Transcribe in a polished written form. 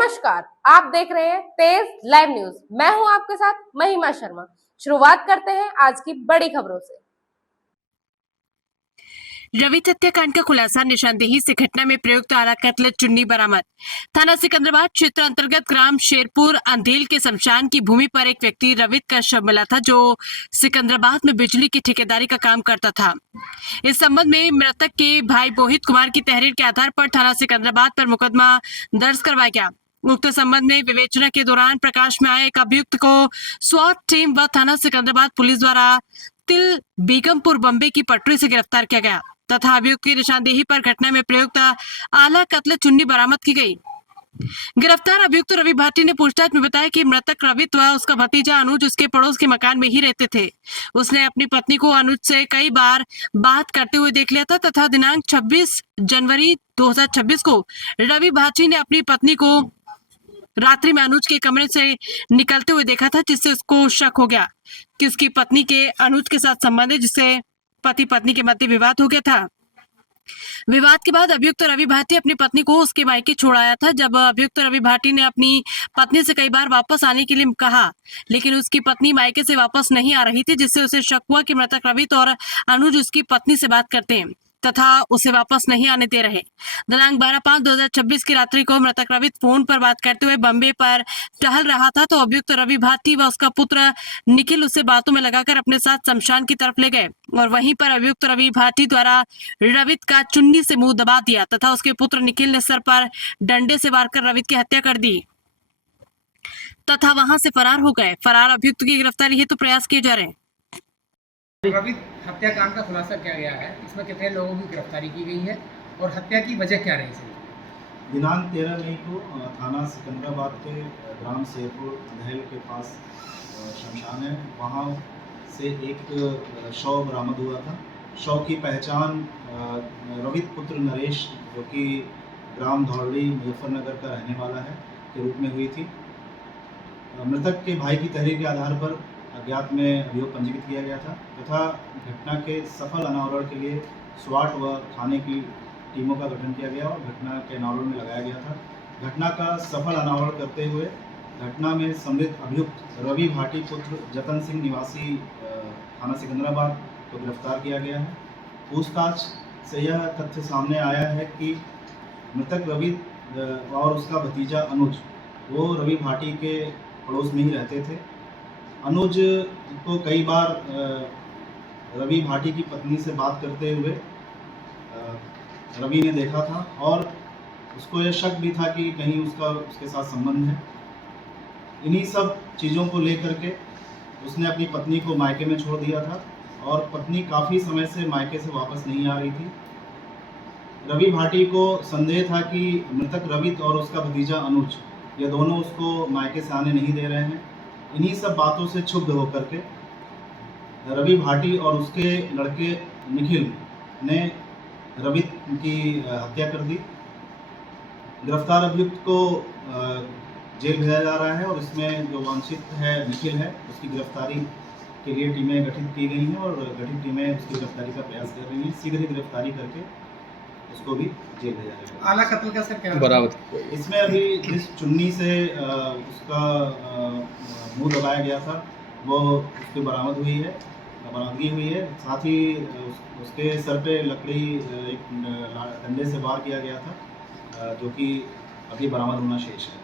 नमस्कार, आप देख रहे हैं तेज लाइव न्यूज। मैं हूं आपके साथ महिमा शर्मा। शुरुआत करते हैं आज की बड़ी खबरों से। रवि हत्याकांड का खुलासा, निशानदेही से घटना में प्रयुक्त आला कत्ल चुन्नी बरामद। थाना सिकंदराबाद क्षेत्र अंतर्गत ग्राम शेरपुर अंधेल के शमशान की भूमि पर एक व्यक्ति रवित का शव मिला था, जो सिकंदराबाद में बिजली की ठेकेदारी का काम करता था। इस संबंध में मृतक के भाई मोहित कुमार की तहरीर के आधार पर थाना सिकंदराबाद पर मुकदमा दर्ज करवाया गया। उक्त संबंध में विवेचना के दौरान प्रकाश में आए एक अभियुक्त को स्वाट टीम व थाना सिकंदराबाद पुलिस द्वारा तिल बेगमपुर बम्बे की पटरी से गिरफ्तार किया गया तथा अभियुक्त की निशानदेही पर घटना में प्रयुक्त आला कत्ल चुन्नी बरामद की गई। गिरफ्तार अभियुक्त रवि भाटी ने पूछताछ में बताया कि मृतक रवित व उसका भतीजा अनुज उसके पड़ोस के मकान में ही रहते थे। उसने अपनी पत्नी को अनुज से कई बार बात करते हुए देख लिया था तथा दिनांक 26 जनवरी 2026 को रवि भाटी ने अपनी पत्नी को रात्रि में अनुज के कमरे से निकलते हुए देखा था, जिससे उसको शक हो गया कि उसकी पत्नी के अनुज के साथ संबंध है, जिससे पति पत्नी के मध्य विवाद हो गया था। विवाद के बाद अभियुक्त रवि भाटी अपनी पत्नी को उसके मायके छोड़ आया था। जब अभियुक्त रवि भाटी ने अपनी पत्नी से कई बार वापस आने के लिए कहा, लेकिन उसकी पत्नी मायके से वापस नहीं आ रही थी, जिससे उसे शक हुआ कि मृतक रवित और अनुज उसकी पत्नी से बात करते हैं तथा उसे वापस नहीं आने दे रहे। दिनांक 12/5/2026 की रात्रि को मृतक रवित फोन पर बात करते हुए बम्बे पर टहल रहा था, तो अभियुक्त रवि भाटी व उसका पुत्र निखिल उसे बातों में लगाकर अपने साथ शमशान की तरफ ले गए और वहीं पर अभियुक्त रवि भाटी द्वारा रवित का चुन्नी से मुंह दबा दिया तथा उसके पुत्र निखिल ने सर पर डंडे से मारकर रवित की हत्या कर दी तथा वहां से फरार हो गए। फरार अभियुक्त की गिरफ्तारी हेतु प्रयास किए जा रहे हैं। रवि हत्याकांड का खुलासा किया गया है। इसमें कितने लोगों की गिरफ्तारी की गई है और हत्या की वजह क्या रही थी? दिनांक 13 मई को थाना सिकंदराबाद के ग्राम शेरपुर अंधेल के पास शमशान है, वहाँ से एक शव बरामद हुआ था। शव की पहचान रवित पुत्र नरेश, जो कि ग्राम धौड़ी मुजफ्फरनगर का रहने वाला है, के रूप में हुई थी। मृतक के भाई की तहरीर के आधार पर अज्ञात में अभियोग पंजीकृत किया गया था तथा घटना के सफल अनावरण के लिए स्वाट व थाने की टीमों का गठन किया गया और घटना के अनावरण में लगाया गया था। घटना का सफल अनावरण करते हुए घटना में सम्मिलित अभियुक्त रवि भाटी पुत्र जतन सिंह निवासी थाना सिकंदराबाद को गिरफ्तार किया गया है। पूछताछ से यह तथ्य सामने आया है कि मृतक रवि और उसका भतीजा अनुज वो रवि भाटी के पड़ोस में ही रहते थे। अनुज को कई बार रवि भाटी की पत्नी से बात करते हुए रवि ने देखा था और उसको यह शक भी था कि कहीं उसके साथ संबंध है। इन्हीं सब चीज़ों को लेकर के उसने अपनी पत्नी को मायके में छोड़ दिया था और पत्नी काफ़ी समय से मायके से वापस नहीं आ रही थी। रवि भाटी को संदेह था कि मृतक रवि और उसका भतीजा अनुज ये दोनों उसको मायके से आने नहीं दे रहे हैं। इन्हीं सब बातों से क्षुब्ध होकर के रवि भाटी और उसके लड़के निखिल ने रवि की हत्या कर दी। गिरफ्तार अभियुक्त को जेल भेजा जा रहा है और इसमें जो वांछित है निखिल है, उसकी गिरफ्तारी के लिए टीमें गठित की गई हैं और गठित टीमें उसकी गिरफ्तारी का प्रयास कर रही हैं। शीघ्र ही गिरफ्तारी करके उसको भी जेल भेजा जाएगा। आला कत्ल का सर क्या बरामद इसमें अभी जिस चुन्नी से उसका मुंह दबाया गया था वो उसकी बरामदगी हुई है। साथ ही उसके सर पे लकड़ी एक डंडे से वार किया गया था, जो कि अभी बरामद होना शेष है।